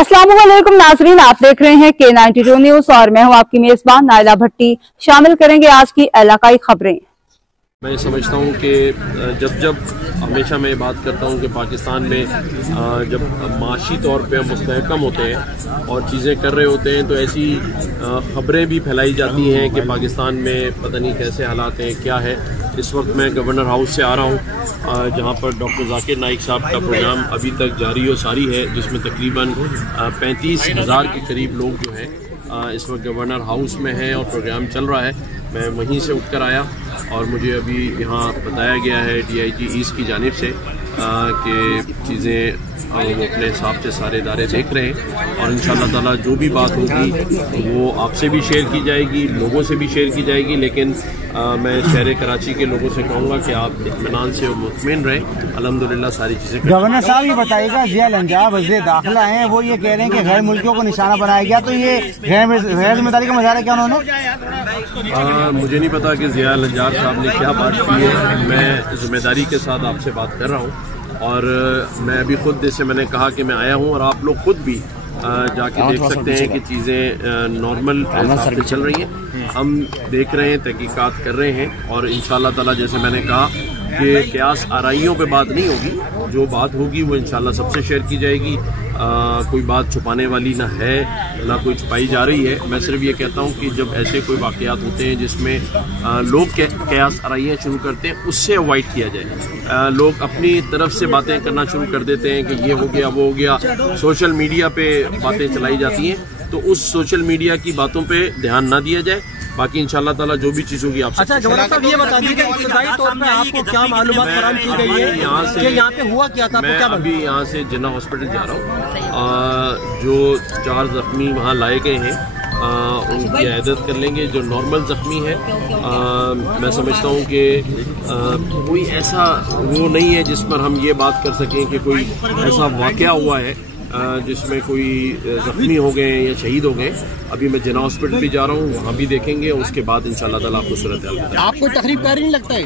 अस्सलामुअलैकुम नाजरीन, आप देख रहे हैं K92 न्यूज और मैं हूं आपकी मेजबान नाइला भट्टी। शामिल करेंगे आज की इलाकाई खबरें। मैं समझता हूं कि जब हमेशा मैं बात करता हूं कि पाकिस्तान में जब माशी तौर पे हम मुस्तहकम होते हैं और चीज़ें कर रहे होते हैं तो ऐसी खबरें भी फैलाई जाती हैं कि पाकिस्तान में पता नहीं कैसे हालात हैं, क्या है। इस वक्त मैं गवर्नर हाउस से आ रहा हूं जहां पर डॉक्टर जाकिर नाइक साहब का प्रोग्राम अभी तक जारी और सारी है, जिसमें तकरीबन 35,000 के करीब लोग जो हैं इस वक्त गवर्नर हाउस में हैं और प्रोग्राम चल रहा है। मैं वहीं से उठकर आया और मुझे अभी यहाँ बताया गया है DIG ईस्ट की जानिब से कि चीज़ें वो अपने हिसाब से सारे इदारे देख रहे हैं और इंशाअल्लाह ताला जो भी बात होगी वो आपसे भी शेयर की जाएगी, लोगों से भी शेयर की जाएगी। लेकिन मैं शहर कराची के लोगों से कहूँगा कि आप इत्मीनान से मुतमिन रहें। अल्हम्दुलिल्लाह सारी चीज़ें। गवर्नर साहब ये बताइएगा, जिया लंजाब वज़ीर दाखिला हैं, वो ये कह रहे हैं कि गैर मुल्कियों को निशाना बनाया गया, तो ये गैर जिम्मेदारी का मजारा क्या उन्होंने? मुझे नहीं पता कि जिया लंजाब साहब ने क्या बात की है। मैं जिम्मेदारी के साथ आपसे बात कर रहा हूँ और मैं अभी खुद, जैसे मैंने कहा कि मैं आया हूँ और आप लोग खुद भी जाके देख सकते हैं कि चीज़ें नॉर्मल हिसाब से चल रही हैं। हम देख रहे हैं, तहकीकात कर रहे हैं और इंशाअल्लाह ताला जैसे मैंने कहा कि क़यास आराइयों पे बात नहीं होगी, जो बात होगी वो इंशाअल्लाह सबसे शेयर की जाएगी। कोई बात छुपाने वाली ना है ना कोई छुपाई जा रही है। मैं सिर्फ ये कहता हूँ कि जब ऐसे कोई वाक़यात होते हैं जिसमें लोग क़यास आराइयाँ शुरू करते हैं, उससे अवॉइड किया जाए। लोग अपनी तरफ से बातें करना शुरू कर देते हैं कि ये हो गया वो हो गया, सोशल मीडिया पे बातें चलाई जाती हैं, तो उस सोशल मीडिया की बातों पे ध्यान ना दिया जाए। बाकी इंशाअल्लाह ताला जो भी चीज़ होगी आपसे। अच्छा गवर्नर साहब ये बता दीजिए इब्तदाई तौर पे आपको क्या मालूमात फराहम की गई है, यहाँ पे हुआ क्या था? मैं अभी यहाँ से जिन्ना हॉस्पिटल जा रहा हूँ। जो 4 जख्मी वहाँ लाए गए हैं उनकी इयादत कर लेंगे। जो नॉर्मल जख्मी है मैं समझता हूँ कि कोई ऐसा वो नहीं है जिस पर हम ये बात कर सकें कि कोई ऐसा वाक़या हुआ है जिसमें कोई जख्मी हो गए या शहीद हो गए। अभी मैं जिन्ना हॉस्पिटल भी जा रहा हूँ, वहाँ भी देखेंगे, उसके बाद इंशाअल्लाह ताला आपको सूरत हाल बताएंगे। आपको तकलीफ नहीं लगता है?